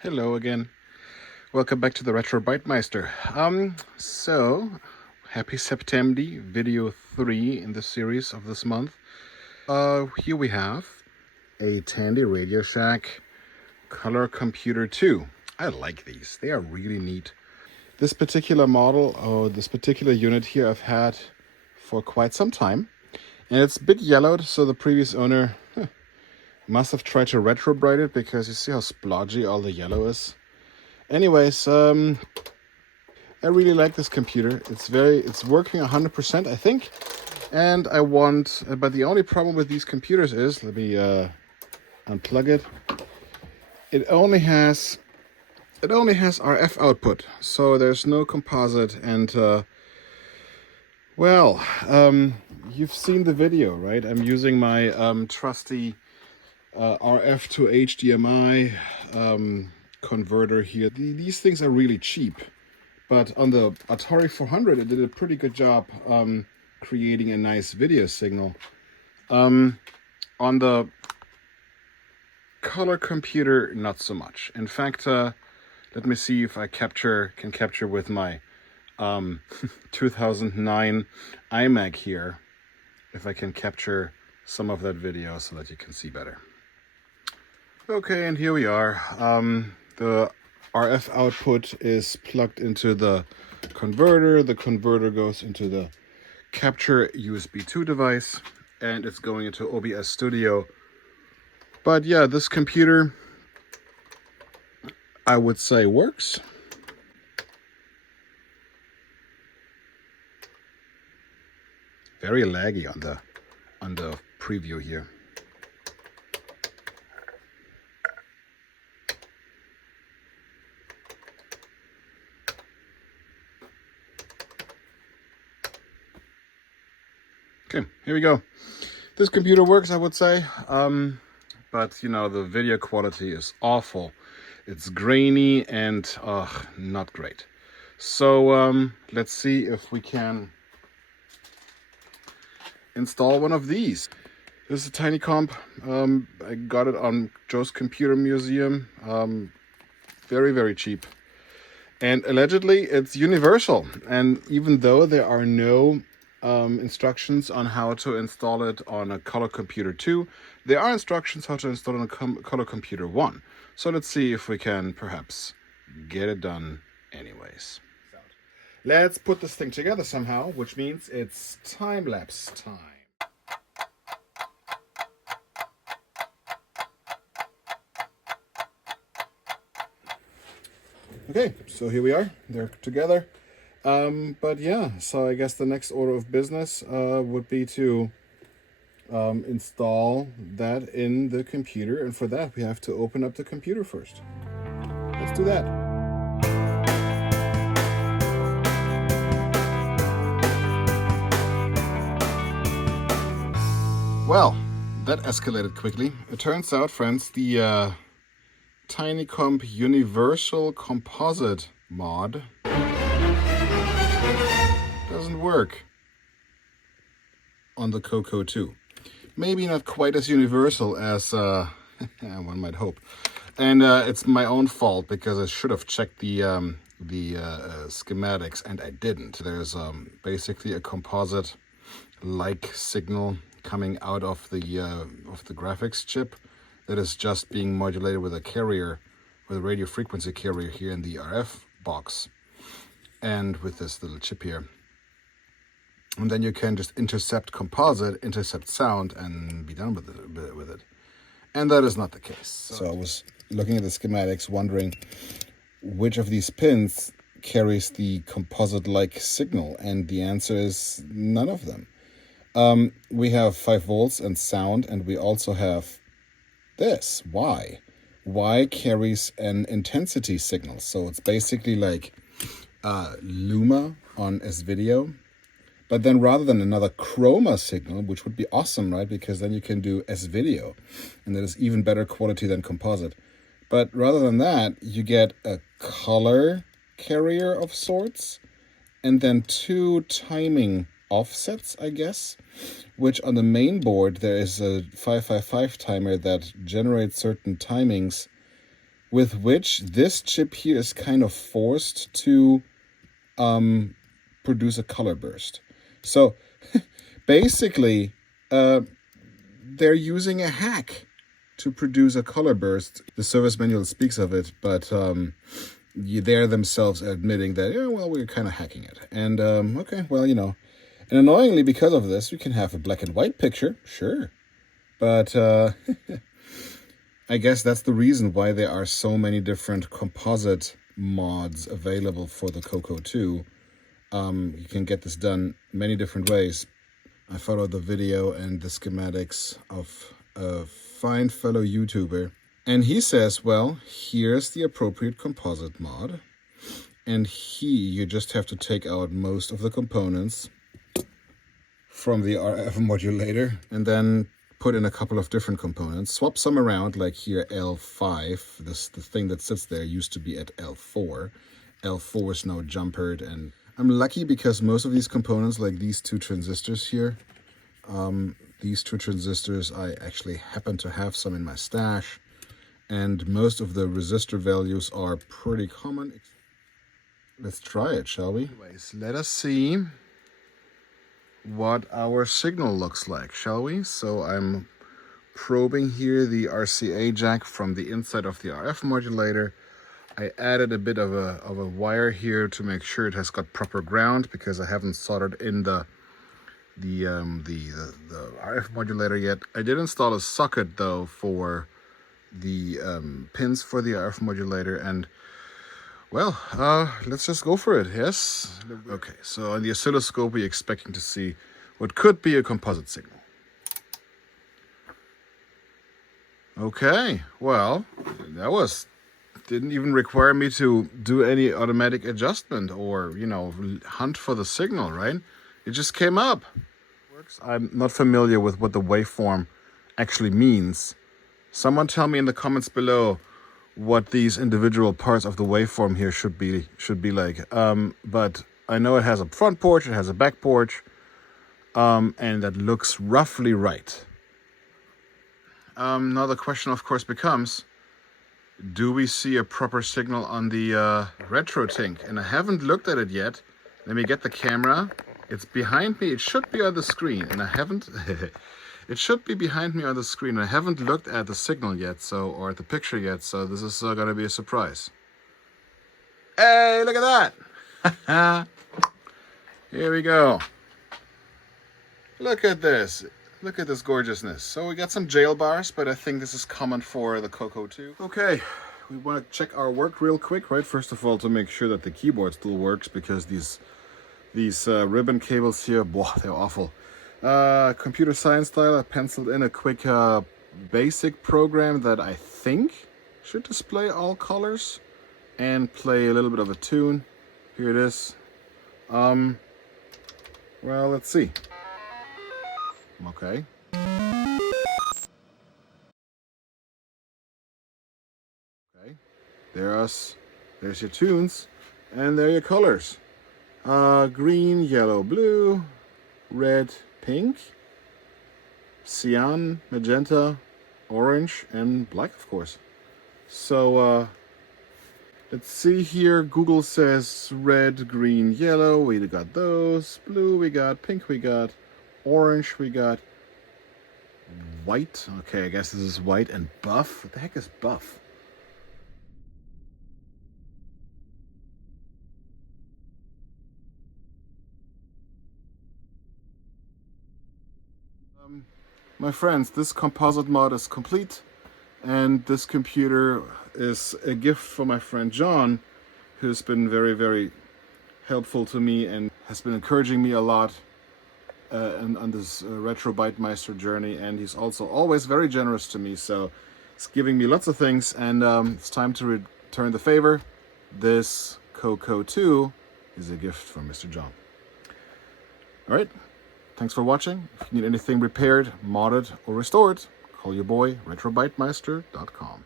Hello again. Welcome back to the Retro Bytemeister. So happy September, video 3 in the series of this month. Here we have a Tandy Radio Shack Color Computer 2. I like these. They are really neat. This particular model, or this particular unit here, I've had for quite some time. And it's a bit yellowed, so the previous owner must have tried to retro bright it, because you see how splodgy all the yellow is. Anyways, I really like this computer. It's working 100%, I think. And I want, but the only problem with these computers is, let me unplug it. It only has RF output, so there's no composite. And you've seen the video, right? I'm using my trusty RF to HDMI converter here. These things are really cheap, but on the Atari 400 it did a pretty good job creating a nice video signal. On the color computer, not so much. In fact, let me see if I can capture with my 2009 iMac here, if I can capture some of that video so that you can see better. Okay, and here we are. The RF output is plugged into the converter. The converter goes into the capture USB 2 device, and it's going into OBS Studio. But yeah, this computer, I would say, works. Very laggy on the preview here. Okay, here we go. This computer works, I would say, but you know, the video quality is awful. It's grainy and not great. So let's see if we can install one of these. This is a tinyCOMP. I got it on Joe's Computer Museum. Very, very cheap. And allegedly it's universal. And even though there are no instructions on how to install it on a Color Computer 2, there are instructions how to install it on a Color Computer 1. So let's see if we can perhaps get it done anyways. Let's put this thing together somehow, which means it's time-lapse time. Okay, so here we are. They're together. But yeah, so I guess the next order of business would be to install that in the computer. And for that, we have to open up the computer first. Let's do that. Well, that escalated quickly. It turns out, friends, the tinyCOMP Universal Composite Mod doesn't work on the CoCo 2. Maybe not quite as universal as one might hope. And it's my own fault, because I should have checked the schematics, and I didn't. There's basically a composite-like signal coming out of the graphics chip that is just being modulated with a carrier, with a radio frequency carrier here in the RF box, and with this little chip here. And then you can just intercept composite, intercept sound, and be done with it. And that is not the case. So I was looking at the schematics, wondering which of these pins carries the composite-like signal, and the answer is none of them. We have 5 volts and sound, and we also have this, Y. Y carries an intensity signal, so it's basically like Luma on S-Video. But then rather than another chroma signal, which would be awesome, right? Because then you can do S-Video, and that is even better quality than composite. But rather than that, you get a color carrier of sorts, and then 2 timing offsets, I guess, which on the main board there is a 555 timer that generates certain timings with which this chip here is kind of forced to produce a color burst. So basically, they're using a hack to produce a color burst. The service manual speaks of it, but they're themselves admitting that, yeah, well, we're kind of hacking it. And okay, well, you know, and annoyingly, because of this, we can have a black and white picture, sure, but I guess that's the reason why there are so many different composite mods available for the CoCo 2. You can get this done many different ways. I followed the video and the schematics of a fine fellow YouTuber, and he says, well, here's the appropriate composite mod, and you just have to take out most of the components from the RF modulator and then put in a couple of different components, swap some around, like here L5, the thing that sits there used to be at L4. L4 is now jumpered, and I'm lucky because most of these components, like these two transistors here, these two transistors, I actually happen to have some in my stash, and most of the resistor values are pretty common. Let's try it, shall we? Anyways, let us see what our signal looks like, shall we? So I'm probing here the RCA jack from the inside of the RF modulator. I added a bit of a wire here to make sure it has got proper ground, because I haven't soldered in the RF modulator yet. I did install a socket though for the pins for the RF modulator, and well, let's just go for it, yes? Okay, so on the oscilloscope we're expecting to see what could be a composite signal. Okay, well, that didn't even require me to do any automatic adjustment or, you know, hunt for the signal, right? It just came up. I'm not familiar with what the waveform actually means. Someone tell me in the comments below what these individual parts of the waveform here should be like. But I know it has a front porch, it has a back porch, and that looks roughly right. Now the question, of course, becomes, do we see a proper signal on the RetroTink? And I haven't looked at it yet. Let me get the camera. It's behind me. It should be on the screen, and I haven't. It should be behind me on the screen. I haven't looked at the signal yet, or at the picture yet, so this is going to be a surprise. Hey, look at that! Here we go. Look at this. Look at this gorgeousness. So we got some jail bars, but I think this is common for the CoCo 2. Okay, we want to check our work real quick, right? First of all, to make sure that the keyboard still works, because these ribbon cables here, boah, they're awful. Computer science style, I penciled in a quick basic program that I think should display all colors and play a little bit of a tune. Here it is. Well, let's see. Okay. Okay. There's your tunes, and there are your colors. Green, yellow, blue, red, pink, cyan, magenta, orange, and black, of course. So let's see here. Google says red, green, yellow. We got those. Blue we got. Pink we got. Orange we got. White. Okay, I guess this is white. And buff. What the heck is buff? My friends, this composite mod is complete, and this computer is a gift from my friend John, who's been very, very helpful to me and has been encouraging me a lot on this Retro Bytemeister journey, and he's also always very generous to me, so it's giving me lots of things, and it's time to return the favor. This CoCo 2 is a gift from Mr. John. Alright, thanks for watching. If you need anything repaired, modded, or restored, call your boy, retrobytemeister.com.